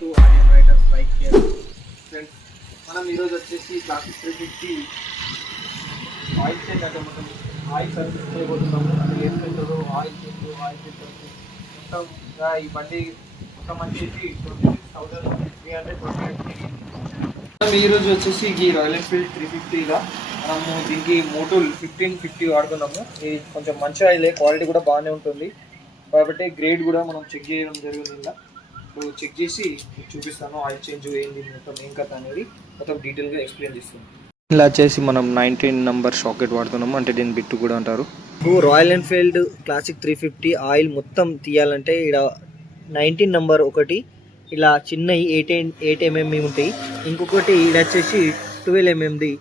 To ఆడియన్ riders bike care friends మనం ఈరోజు వచ్చేసి classic three fifty oil change అంటే మొత్తం ఆయిల్ సర్వీస్ చేయబోతున్నాము. అది ఏం పెట్టదు ఆయిల్ చేంజ్ ఆయిల్ చేంజ్ మొత్తం ఈ బండి మొత్తం వచ్చేసి twenty six thousand three hundred twenty మనం ఈరోజు వచ్చేసి ఈ రాయల్ ఎన్ఫీల్డ్ త్రీ ఫిఫ్టీగా మనము దీనికి మోటోల్ ఫిఫ్టీన్ ఫిఫ్టీ వాడుకున్నాము. ఇది కొంచెం మంచి ఆయిలే క్వాలిటీ కూడా బాగానే ఉంటుంది. కాబట్టి గ్రేడ్ కూడా మనం చెక్ చేయడం జరిగింది. ఇలా ఇప్పుడు చెక్ చేసి చూపిస్తాను ఆయిల్ చేంజ్ ఏంది మొత్తం ఏం కథ అనేది మొత్తం డీటెయిల్గా ఎక్స్ప్లెయిన్ చేస్తాను. ఇలా వచ్చేసి మనం నైన్టీన్ నంబర్ షాకెట్ వాడుతున్నాము అంటే దీని బిట్టు కూడా అంటారు. Royal Enfield classic three fifty oil మొత్తం తీయాలంటే ఇక్కడ నైన్టీన్ నంబర్ ఒకటి ఇలా చిన్నవి ఎయిట్ ఎయిట్ ఎంఎం ఉంటాయి. ఇంకొకటి ఇది వచ్చేసి ట్వెల్వ్ ఎంఎంది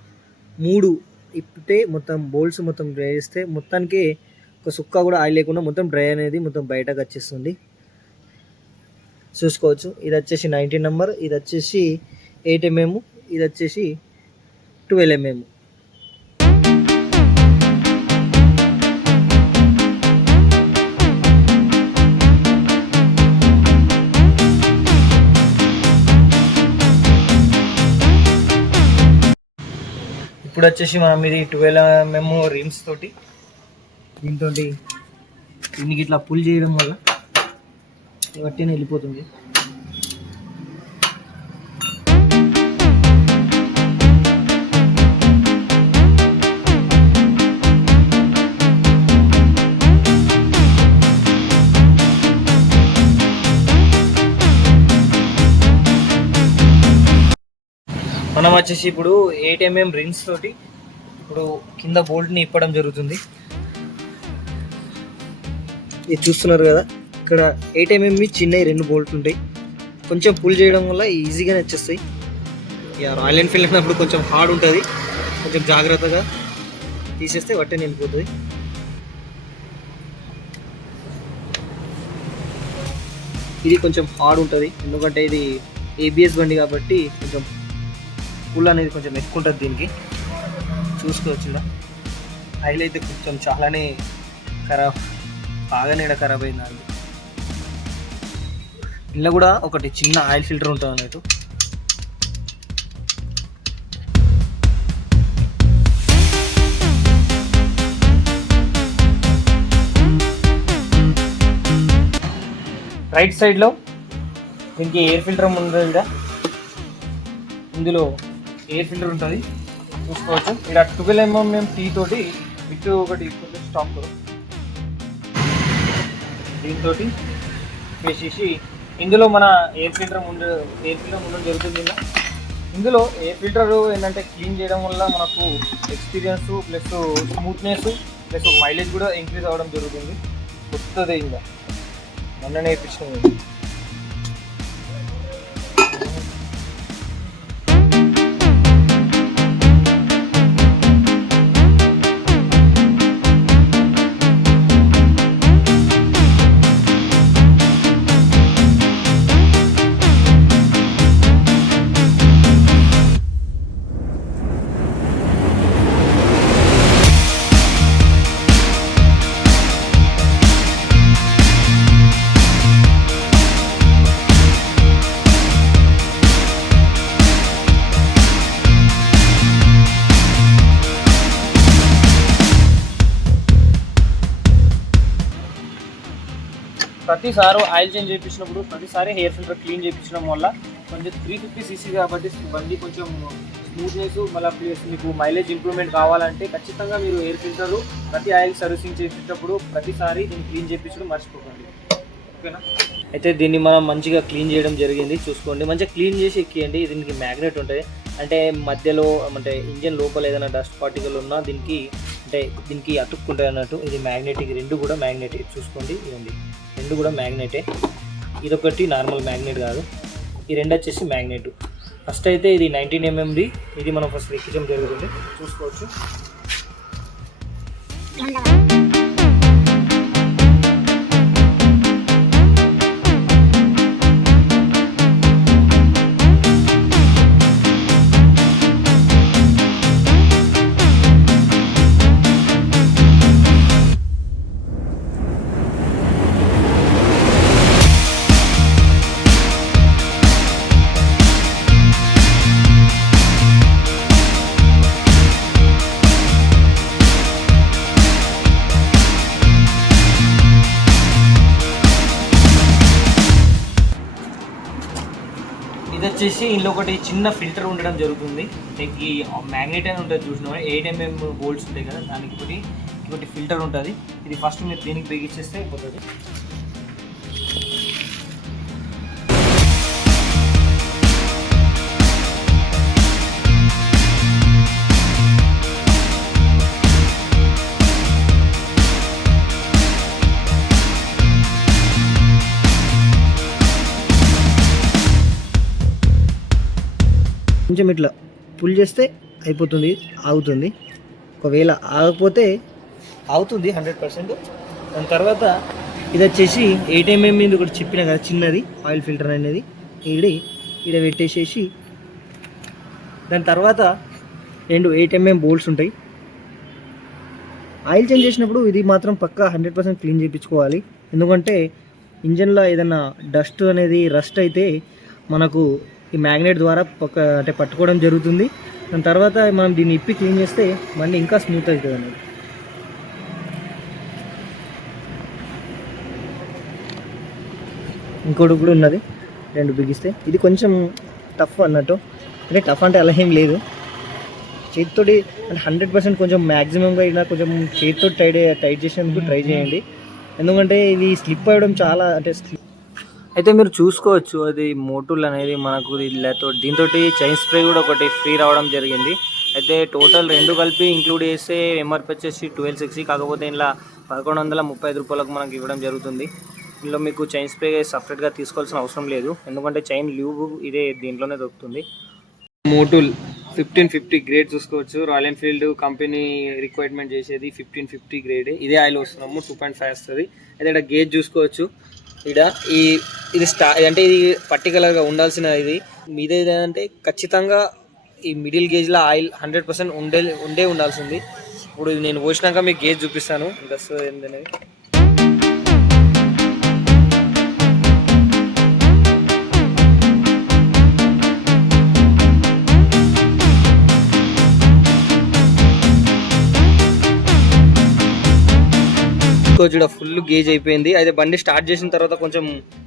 మూడు ఇప్పితే మొత్తం బోల్ట్స్ మొత్తం డ్రై చేస్తే మొత్తానికి ఒక సుక్క కూడా ఆయిల్ లేకుండా మొత్తం డ్రై అనేది మొత్తం బయటకు వచ్చేస్తుంది. చూసుకోవచ్చు. ఇది వచ్చేసి నైన్టీన్ నెంబర్ ఇది వచ్చేసి ఎయిట్ ఎంఎం ఇది వచ్చేసి ట్వెల్వ్ ఎంఎం ఇప్పుడు వచ్చేసి మనం ఇది ట్వెల్వ్ ఎంఎం రిమ్స్ తోటి దీంతో దీనికి ఇట్లా పుల్ చేయడం వల్ల వట్టినే వెళ్ళిపోతుంది. మనం వచ్చేసి ఇప్పుడు ఎయిట్ ఎంఎం రిన్స్ తోటి ఇప్పుడు కింద బోల్ట్ని ఇప్పడం జరుగుతుంది. ఇది చూస్తున్నారు కదా? ఇక్కడ ఎయిట్ ఎంఎం చిన్నవి రెండు బోల్ట్లు ఉంటాయి కొంచెం పుల్ చేయడం వల్ల ఈజీగానే వచ్చేస్తాయి. ఇక రాయల్ ఎన్ఫీల్డ్ అన్నప్పుడు కొంచెం హార్డ్ ఉంటుంది. కొంచెం జాగ్రత్తగా తీసేస్తే వట్టని వెళ్ళిపోతుంది ఇది కొంచెం హార్డ్ ఉంటుంది. ఎందుకంటే ఇది ఏబిఎస్ బండి కాబట్టి కొంచెం పుల్ అనేది కొంచెం ఎక్కువ ఉంటుంది దీనికి. చూసుకోవచ్చు ఇలా ఆయిల్ అయితే కొంచెం చాలానే ఖరాబ్ బాగానే నీడ ఖరాబ్ అయింది ఇందులో కూడా ఒకటి చిన్న ఆయిల్ ఫిల్టర్ ఉంటుంది అన్నట్టు. రైట్ సైడ్లో దీనికి ఎయిర్ ఫిల్టర్ ఉంది ఇక్కడ. ఇందులో ఎయిర్ ఫిల్టర్ ఉంటుంది. చూసుకోవచ్చు. ఇక్కడ ట్వెల్వ్ ఎంఎం టీ తోటి విత్ ఒకటి స్టాప్ దీంతో వేసేసి ఇందులో మన ఎయిర్ ఫిల్టర్ ముందు ఎయిర్ ఫిల్టర్ ఉండడం జరుగుతుంది ఇందులో ఎయిర్ ఫిల్టర్ ఏంటంటే క్లీన్ చేయడం వల్ల మనకు experience plus smoothness plus mileage కూడా ఇంక్రీజ్ అవ్వడం జరుగుతుంది. కొత్తదే ఇంకా. మొన్న నేర్పించినది ప్రతిసారి ఆయిల్ చేంజ్ చేయించినప్పుడు ప్రతిసారి హెయిర్ ఫిల్టర్ క్లీన్ చేయించడం వల్ల కొంచెం త్రీ ఫిఫ్టీ సీసీ కాబట్టి బండి కొంచెం స్మూత్నెస్ మళ్ళీ ప్లస్ మీకు మైలేజ్ ఇంప్రూవ్మెంట్ కావాలంటే ఖచ్చితంగా మీరు ఎయిర్ ఫిల్టర్ ప్రతి ఆయిల్ సర్వీసింగ్ చేసేటప్పుడు ప్రతిసారి దీన్ని క్లీన్ చేయించడం మర్చిపోకండి. ఓకేనా? అయితే దీన్ని మనం మంచిగా క్లీన్ చేయడం జరిగింది. చూసుకోండి. మంచిగా క్లీన్ చేసి ఎక్కియండి. దీనికి మ్యాగ్నెట్ ఉంటుంది. అంటే మధ్యలో అంటే ఇంజన్ లోపల ఏదైనా డస్ట్ పార్టికల్ ఉన్నా దీనికి అంటే దీనికి అతుక్కుంటాయి అన్నట్టు. ఇది మ్యాగ్నెటిక్ రెండు కూడా మ్యాగ్నెట్ చూసుకోండి. ఇవ్వండి. రెండు కూడా మ్యాగ్నెటే ఇదొకటి నార్మల్ మ్యాగ్నెట్ కాదు. ఈ రెండు వచ్చేసి మ్యాగ్నెట్ ఫస్ట్ అయితే ఇది నైన్టీన్ ఎంఎంది ఇది మనం ఫస్ట్ ఎక్కించడం జరుగుతుంది. చూసుకోవచ్చు. వచ్చేసి ఇందులో ఒకటి చిన్న ఫిల్టర్ ఉండడం జరుగుతుంది. మీకు ఈ మ్యాగ్నెట్ అని ఉంటుంది చూసిన ఎయిట్ ఎంఎం బోల్ట్స్ ఉంటాయి కదా దానికి ఒకటి ఇంకోటి ఫిల్టర్ ఉంటుంది. ఇది ఫస్ట్ మీరు దీనికి బిగించేస్తే అయిపోతుంది. కొంచెం ఇట్లా పుల్ చేస్తే అయిపోతుంది ఆగుతుంది. ఒకవేళ ఆగకపోతే ఆగుతుంది హండ్రెడ్ పర్సెంట్. దాని తర్వాత ఇది వచ్చేసి ఎయిట్ ఎంఎం మీద ఒకటి చెప్పిన కదా చిన్నది ఆయిల్ ఫిల్టర్ అనేది. ఈడి ఇక్కడ పెట్టేసేసి దాని తర్వాత రెండు ఎయిట్ ఎంఎం బోల్ట్స్ ఉంటాయి. ఆయిల్ చేంజ్ చేసినప్పుడు ఇది మాత్రం పక్కా హండ్రెడ్ పర్సెంట్ క్లీన్ చేయించుకోవాలి. ఎందుకంటే ఇంజన్లో ఏదైనా డస్ట్ అనేది రస్ట్ అయితే మనకు ఈ మ్యాగ్నెట్ ద్వారా ఒక అంటే పట్టుకోవడం జరుగుతుంది. దాని తర్వాత మనం దీన్ని ఇప్పి క్లీన్ చేస్తే మళ్ళీ ఇంకా స్మూత్ అవుతుంది అన్నది ఇంకోటి కూడా ఉన్నది. రెండు బిగిస్తే. ఇది కొంచెం టఫ్ అన్నట్టు. అంటే టఫ్ అంటే అలా ఏం లేదు. చేతితోటి అంటే హండ్రెడ్ పర్సెంట్ కొంచెం మ్యాక్సిమంగా అయినా కొంచెం చేతితో టైట్ టైట్ చేసేందుకు ట్రై చేయండి. ఎందుకంటే ఇది స్లిప్ అవ్వడం చాలా అంటే స్లిప్ అయితే మీరు చూసుకోవచ్చు అది మోటూల్ అనేది మనకు దీంతో దీంతో చైన్ స్ప్రే కూడా ఒకటి ఫ్రీ రావడం జరిగింది. అయితే టోటల్ రెండు కలిపి ఇంక్లూడ్ చేస్తే ఎంఆర్పి వచ్చేసి ట్వెల్వ్ సిక్స్టీ కాకపోతే ఇలా పదకొండు వందల ముప్పై ఐదు రూపాయలకు మనకి ఇవ్వడం జరుగుతుంది. ఇందులో మీకు చైన్ స్ప్రే సపరేట్గా తీసుకోవాల్సిన అవసరం లేదు. ఎందుకంటే చైన్ ల్యూబ్ ఇదే దీంట్లోనే దొరుకుతుంది. మోటూల్ ఫిఫ్టీన్ ఫిఫ్టీ గ్రేడ్ చూసుకోవచ్చు. రాయల్ ఎన్ఫీల్డ్ కంపెనీ రిక్వైర్మెంట్ చేసేది ఫిఫ్టీన్ ఫిఫ్టీ గ్రేడ్. ఇదే ఆయిల్ వస్తున్నాము టూ పాయింట్ ఫైవ్ వస్తుంది. అయితే ఇక్కడ గేజ్ చూసుకోవచ్చు. ఇక్కడ ఈ ఇది స్టా అంటే ఇది పర్టికులర్గా ఉండాల్సిన ఇది. మీద ఏదంటే ఖచ్చితంగా ఈ మిడిల్ గేజ్లో ఆయిల్ హండ్రెడ్ పర్సెంట్ ఉండే ఉండే ఉండాల్సింది. ఇప్పుడు నేను పోసినాక మీకు గేజ్ చూపిస్తాను. ఎంత ఏంటనేది కోచ్ ఫుల్ గేజ్ అయిపోయింది. అయితే బండి స్టార్ట్ చేసిన తర్వాత కొంచెం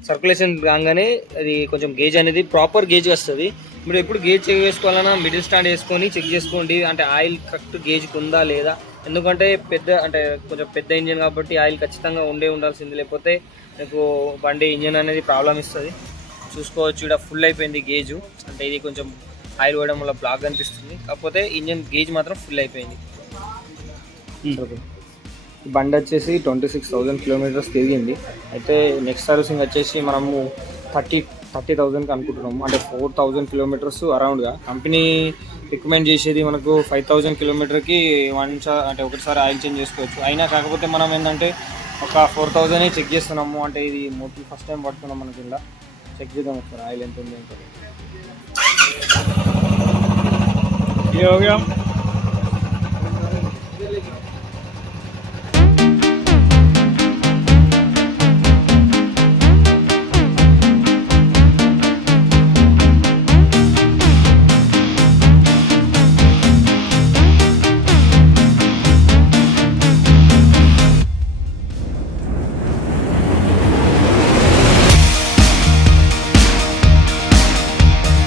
సర్కులేషన్ రాగానే అది కొంచెం గేజ్ అనేది ప్రాపర్ గేజ్ వస్తుంది. మీరు ఎప్పుడు గేజ్ చెక్ చేసుకోవాలన్నా మిడిల్ స్టాండ్ వేసుకొని చెక్ చేసుకోండి. అంటే ఆయిల్ కరెక్ట్ గేజ్కి ఉందా లేదా? ఎందుకంటే పెద్ద అంటే కొంచెం పెద్ద ఇంజిన్ కాబట్టి ఆయిల్ ఖచ్చితంగా ఉండే ఉండాల్సింది. లేకపోతే మీకు బండి ఇంజిన్ అనేది ప్రాబ్లం ఇస్తుంది. చూసుకోవచ్చు ఇక్కడ ఫుల్ అయిపోయింది గేజు. అంటే ఇది కొంచెం ఆయిల్ పోయడం వల్ల బ్లాక్ అనిపిస్తుంది కాకపోతే ఇంజిన్ గేజ్ మాత్రం ఫుల్ అయిపోయింది. Hmm. బండి వచ్చేసి ట్వంటీ సిక్స్ థౌజండ్ కిలోమీటర్స్ తిరిగింది. అయితే నెక్స్ట్ సర్వీసింగ్ వచ్చేసి మనము థర్టీ థర్టీ థౌజండ్కి అనుకుంటున్నాము. అంటే ఫోర్ థౌజండ్ కిలోమీటర్స్ అరౌండ్గా కంపెనీ రికమెండ్ చేసేది మనకు ఫైవ్ థౌజండ్ కిలోమీటర్కి వన్ అంటే ఒకటిసారి ఆయిల్ చేంజ్ చేసుకోవచ్చు. అయినా కాకపోతే మనం ఏంటంటే ఒక ఫోర్ థౌజండ్ చెక్ చేస్తున్నాము. అంటే ఇది మోటిల్ ఫస్ట్ టైం పడుతున్నాం మనకి ఇలా చెక్ చేద్దాం ఒకసారి ఆయిల్ ఎంత ఉంది అంటే యోగ్యం